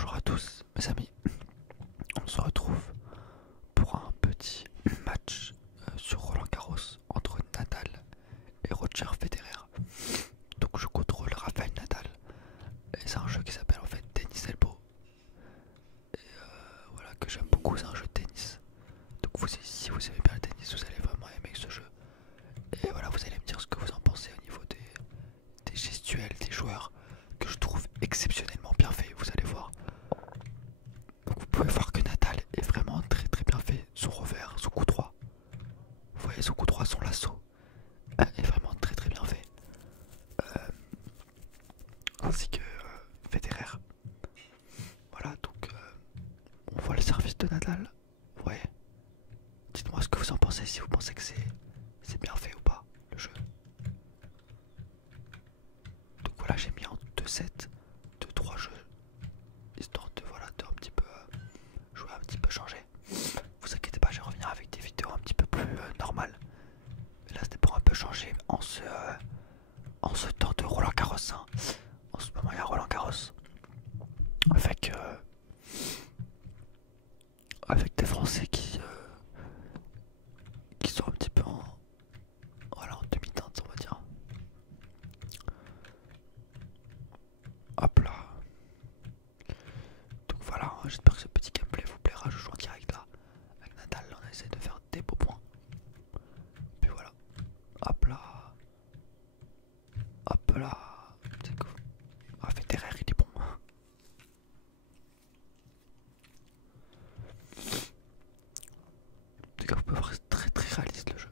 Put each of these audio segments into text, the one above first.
Bonjour à tous mes amis, on se retrouve pour un petit match sur Roland Garros entre Nadal et Roger Federer. Donc je contrôle Rafael Nadal et c'est un jeu qui s'appelle en fait Tennis Elbow. Et voilà, que j'aime beaucoup, c'est un jeu de tennis. Donc si vous aimez bien le tennis, vous allez vraiment aimer ce jeu. Et voilà, vous allez me dire ce que vous en pensez au niveau des gestuels des joueurs, que je trouve exceptionnellement bien fait, vous allez voir. Donc vous pouvez voir que Nadal est vraiment très très bien fait. Son revers, son coup droit, vous voyez son coup droit, son lasso est vraiment très très bien fait. Ainsi que Federer. Voilà, donc on voit le service de Nadal. Vous voyez. Dites-moi ce que vous en pensez, si vous pensez que c'est bien fait ou pas le jeu. Donc voilà, j'ai mis en 2 sets de 3 jeux, histoire de voilà de un petit peu jouer, un petit peu changer. Vous inquiétez pas, je vais revenir avec des vidéos un petit peu plus normales. Mais là c'était pour un peu changer en ce temps de Roland Garros. Hein. En ce moment il y a Roland Garros avec des Français qui sont un petit peu voilà, en demi-teinte, on va dire. Hop là. Donc voilà, hein, j'espère que ce petit gameplay vous plaira. Je joue en direct là avec Nadal, on essaie de faire des beaux points. Puis voilà. Hop là. Hop là. C'est cool. Ah, Federer, il est bon. En tout cas, vous pouvez voir, c'est très très réaliste le jeu.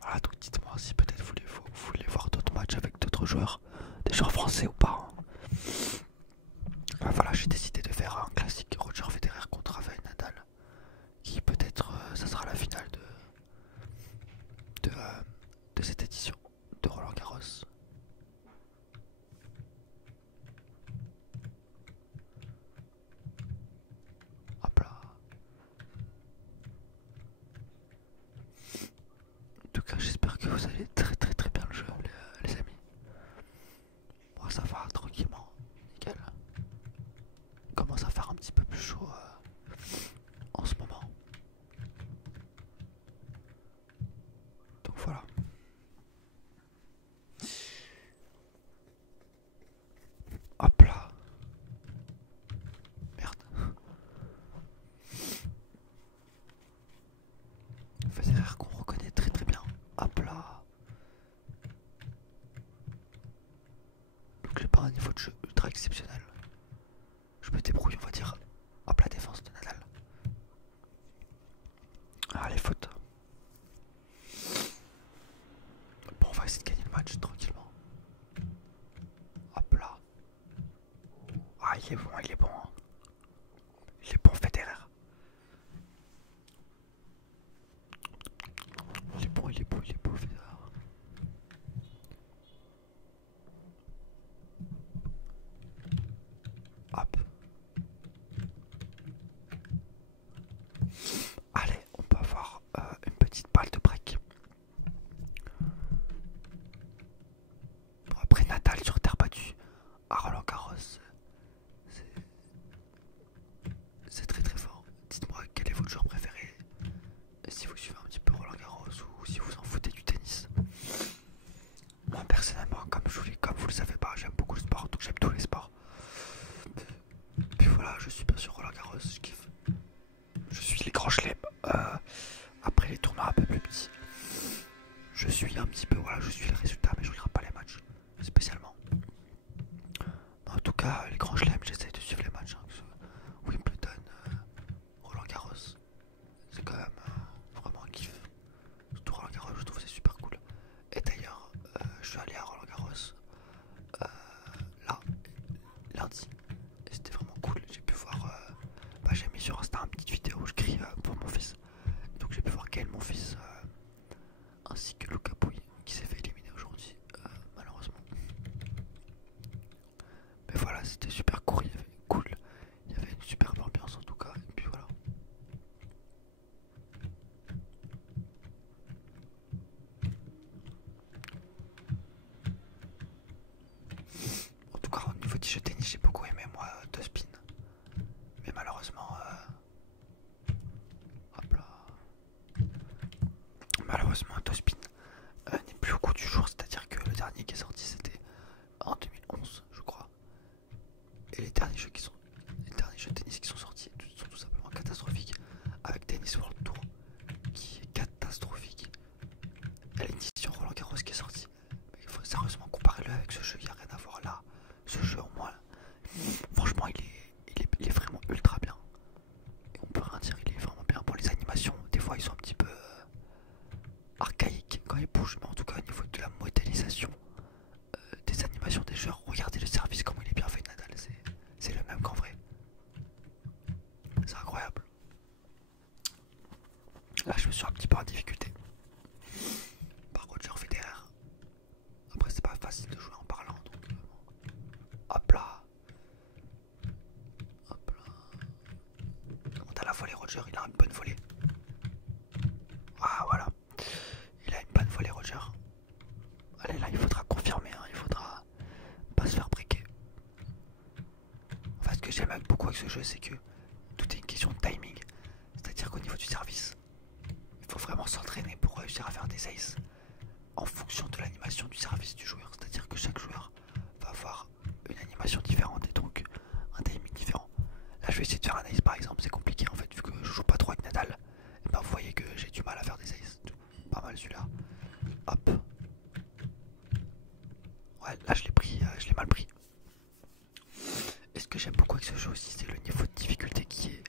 Voilà, donc dites-moi si peut-être vous voulez voir d'autres matchs avec d'autres joueurs, des joueurs français ou pas. Hein. Voilà, j'ai décidé de faire un classique Roger Federer contre Rafael Nadal, qui peut-être ça sera la finale de cette édition de Roland Garros. Hop là. En tout cas, j'espère que vous allez très très très bien le jeu, les amis. Moi, ça va tranquillement, nickel. Il commence à faire un petit peu plus chaud en ce moment. Donc voilà. Hop là. Merde. Federer qu'on reconnaît très très bien. Hop là. Donc j'ai pas un niveau de jeu ultra exceptionnel. Je me débrouille, on va dire. Hop, la défense de Nadal. Ah, les fautes. Bon, on va essayer de gagner le match tranquillement. Hop là. Ah, il est bon, il est bon. Hein. Il est bon, Federer. Il est bon, il est beau, il est beau, Federer. Hop. Allez, on peut avoir une petite balle de break. Bon, après Nadal sur terre battue à Roland Garros, c'est très très fort. Dites-moi quel est votre joueur préféré, si vous suivez un petit peu Roland Garros ou si vous en foutez du tennis. Moi personnellement, comme vous le savez pas, j'aime beaucoup le sport, donc j'aime tous les sports. Puis voilà, je suis bien sûr Roland Garros, je kiffe. Je suis les grands chelems. Après les tournois un peu plus petits, je suis un petit peu, voilà, je suis les résultats, mais je regarde pas les matchs spécialement. Mais en tout cas, les grands chelems, j'essaie de suivre les matchs. Hein, Wimbledon, Roland Garros, c'est quand même vraiment un kiff. Surtout Roland Garros, je trouve que c'est super cool. Et d'ailleurs, je suis allé à Roland Garros là, lundi. Et c'était vraiment cool. J'ai pu voir, j'ai mis sur Insta une petite vidéo où je crie pour mon fils. Donc j'ai pu voir Gaël, mon fils, ainsi que Lucas Pouille, qui s'est fait éliminer aujourd'hui, malheureusement. Mais voilà, c'était super cool, il y avait une superbe ambiance en tout cas, et puis voilà. En tout cas, au niveau du jeu tennis, j'ai beaucoup Et les derniers jeux de tennis qui sont sortis sont tout simplement catastrophiques. Avec Tennis World Tour qui est catastrophique. Et l'édition Roland Garros qui est sortie. Mais il faut sérieusement comparer le avec ce jeu, il n'y a rien à voir là. Ce jeu au moins, franchement il est vraiment ultra bien. Et on peut rien dire, il est vraiment bien pour les animations. Des fois ils sont un petit peu archaïques quand ils bougent, mais en tout cas au niveau de la modélisation des animations des joueurs, regardez le service comment il est bien fait de Nadal, c'est le même qu'en vrai. C'est incroyable. Là je me suis un petit peu en difficulté. Par contre j'ai refait derrière. Après c'est pas facile de jouer en parlant donc hop là. Hop là. Quand à la volée Roger il a une bonne volée. Ah voilà. Il a une bonne volée Roger. Allez là il faudra confirmer hein. Il faudra pas se faire briquer. En fait ce que j'aime beaucoup avec ce jeu c'est que tout est une question de timing. C'est-à-dire qu'au niveau du service il faut vraiment s'entraîner pour réussir à faire des aces en fonction de l'animation du service du joueur. C'est-à-dire que chaque joueur va avoir une animation différente et donc un timing différent. Là je vais essayer de faire un ace par exemple, c'est compliqué en fait vu que je joue pas trop avec Nadal. Et ben vous voyez que j'ai du mal à faire des aces. Pas mal celui-là. Hop. Ouais là je l'ai mal pris. Et ce que j'aime beaucoup avec ce jeu aussi c'est le niveau de difficulté qui est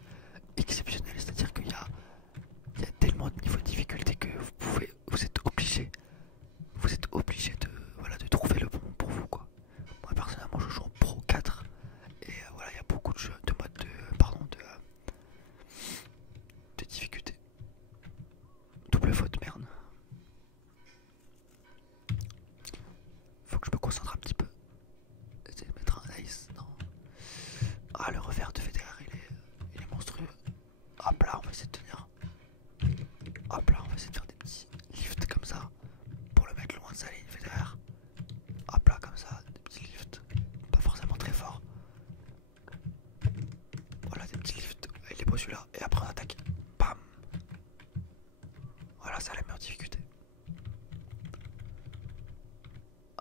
exceptionnel. C'est-à-dire qu'il y a tellement de niveaux de difficulté que vous êtes obligé de, voilà, de trouver le bon pour vous quoi. Moi personnellement je joue en Pro 4 et voilà il y a beaucoup de jeux de mode de difficulté. Double faute merde. Faut que je me concentre un petit peu. Essayer de mettre un ace, non. Ah le revers de Federer il est monstrueux. Hop là on va essayer de tenir. Hop là on va essayer de faire des petits lifts comme ça pour le mettre loin de sa ligne Federer. Hop là comme ça, des petits lifts. Pas forcément très fort. Voilà des petits lifts. Il est beau celui-là. Et après on attaque. Bam. Voilà ça la met en difficulté.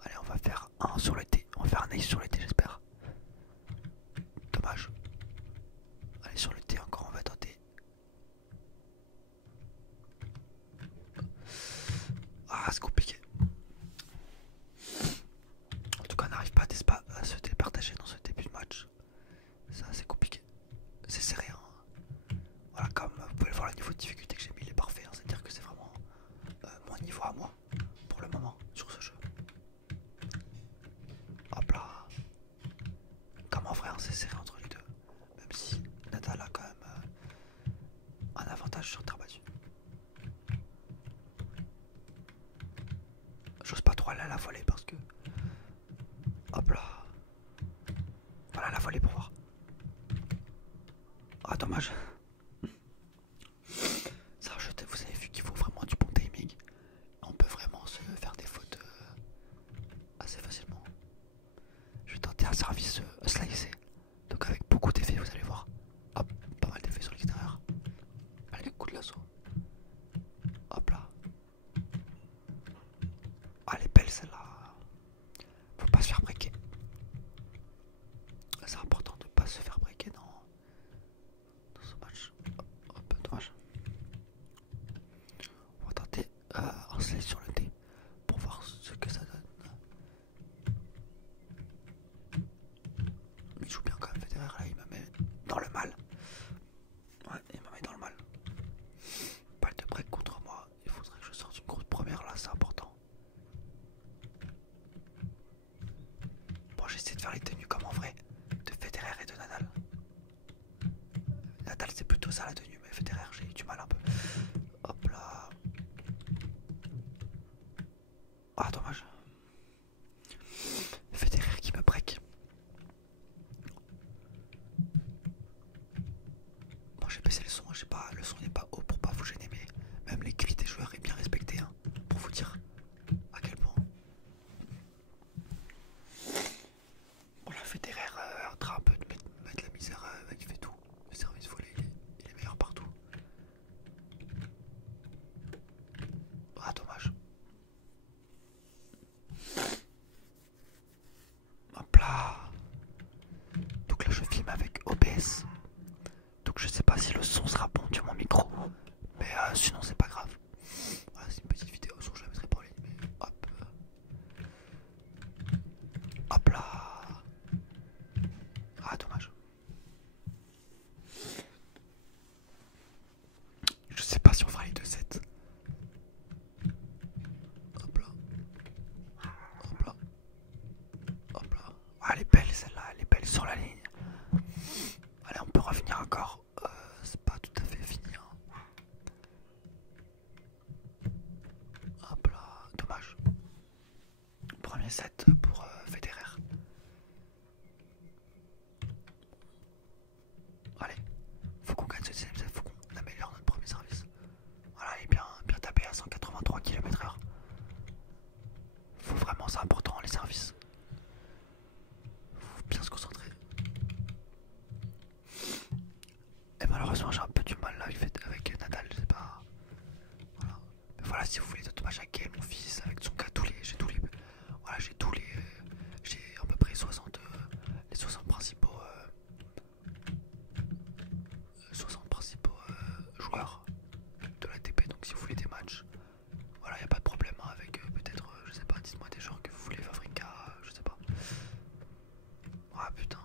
Allez on va faire un sur le T. On va faire un ace sur le T j'espère. Dommage. Allez sur le T encore on va tenter. Ah c'est compliqué. En tout cas on n'arrive pas à se départager dans ce début de match. Ça c'est compliqué. C'est serré hein. Voilà comme vous pouvez le voir le niveau de difficulté que j'ai mis il est parfait hein. C'est à dire que c'est vraiment mon niveau à moi pour le moment sur ce jeu. Hop là. Comme en vrai hein, c'est serré entre les deux. Même si Nadal a quand même un avantage sur terre battue. J'ose pas trop aller à la volée parce que hop là. Voilà la volée pour voir. Ah dommage. Ça vous avez vu qu'il faut vraiment du bon timing. On peut vraiment se faire des fautes assez facilement. Je vais tenter un service slicé. Donc avec beaucoup d'effets vous allez voir. Hop, pas mal d'effets sur l'extérieur. Allez, coup de lasso. Hop là. Ah elle est belle celle-là. Faut pas se faire breaker. C'est important de pas se faire breaker dans ce match. Hop, dommage. On va tenter un slice sur le T pour voir ce que ça donne. Il joue bien quand même Federer là, il me met dans le mal. Ouais, il me met dans le mal. Balle de break contre moi, il faudrait que je sorte une grosse première là, c'est important. Bon j'essaie de faire les tenues comme en vrai de Federer et de Nadal. Nadal c'est plutôt ça la tenue, mais Federer j'ai eu du mal un peu. Hop là. Ah dommage. Federer qui me break. Bon j'ai baissé le son, je sais pas, le son n'est pas haut pour pas vous gêner, mais même les cris des joueurs est bien respecté hein, pour vous dire à quel point. Bon là Federer est en train un peu de mettre la misère, il fait tout. Le service volé il est meilleur partout. Ah dommage. Hop là. Donc filme avec OBS. Donc je sais pas si le son sera bon sur mon micro. Mais sinon c'est pas grave. Voilà, c'est une petite vidéo, je la mettrai pas en ligne. Mais hop. Hop là. Ah dommage. Je sais pas si on fera les 2-7. Hop là. Hop là. Hop là. Ah elle est belle celle-là, elle est belle sur la ligne. Allez on peut revenir encore. C'est pas tout à fait fini. Hein. Hop là. Dommage. Premier set pour Federer. Allez, faut qu'on gagne ce deuxième set, faut qu'on améliore notre premier service. Voilà, il est bien tapé à 183 km/h. Faut vraiment, c'est important les services. Faut bien se concentrer. Et malheureusement, j'ai un peu du mal là avec Nadal, je sais pas. Voilà. Mais voilà, si vous voulez d'autres matchs avec mon fils, avec son cas, j'ai tous les. Voilà, j'ai à peu près 60, les 60 principaux. 60 principaux joueurs de l'ATP, donc si vous voulez des matchs, voilà, y a pas de problème hein, avec peut-être, je sais pas, dites-moi des joueurs que vous voulez, Vavrinka, je sais pas. Ah putain.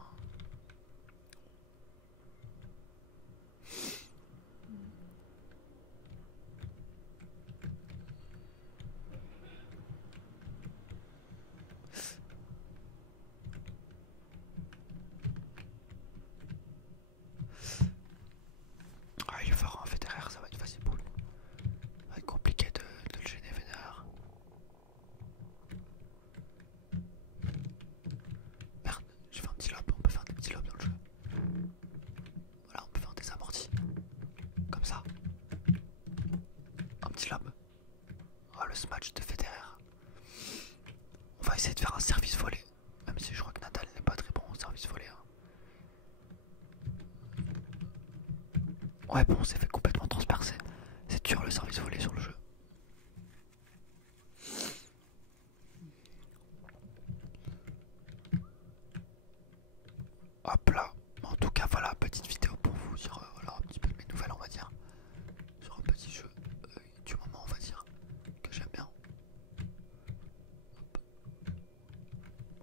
Ah, il est fort, hein, Federer, ça va être facile pour lui. Ça va être compliqué de le gêner, Federer. Merde, j'ai fait un petit lob, on peut faire des petits lobs dans le jeu. Voilà, on peut faire des amortis. Comme ça. Un petit lob. Oh, le smash de Federer. On va essayer de faire un service volé. Même si je crois que Nadal n'est pas très bon au service volé. Hein. Ouais bon, on s'est fait complètement transpercer. C'est dur le service volé sur le jeu. Hop là. En tout cas voilà, petite vidéo pour vous sur voilà, un petit peu de mes nouvelles on va dire. Sur un petit jeu du moment on va dire. Que j'aime bien.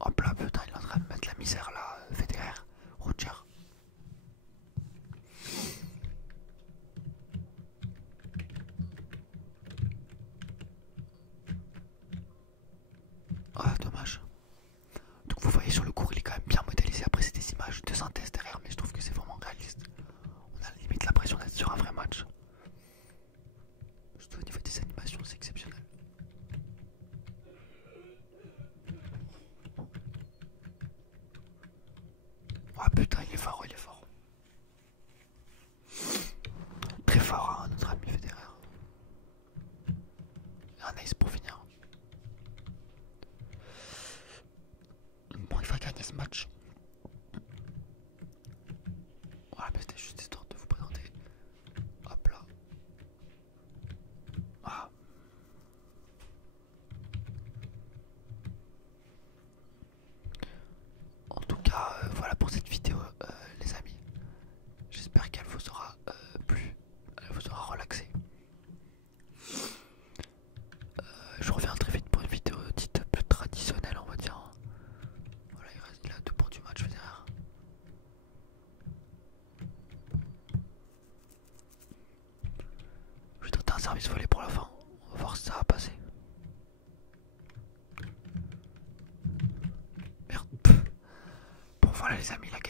Hop là putain, il est en train de mettre la misère là, Federer, Roger. Ah dommage. Donc vous voyez sur le cours il est quand même bien modélisé. Après c'est des images de synthèse derrière, mais je trouve que c'est vraiment réaliste. On a limite l'impression d'être sur un vrai match. Surtout au niveau des animations c'est exceptionnel. Ah putain il est fort, il est fort. Très fort hein, notre ami Federer. Un ace pour finir. Bon il va gagner ce match. Voilà mais c'était juste histoire de vous présenter. Hop là. Ah. En tout cas voilà pour cette vidéo les amis. J'espère qu'elle vous aura plu. Elle vous aura relaxé. Je reviens très vite pour une vidéo dite plus traditionnelle on va dire. Voilà il a 2 points du match Federer. Je vais tenter un service volé pour la fin. On va voir si ça va passer. Merde. Bon voilà les amis, la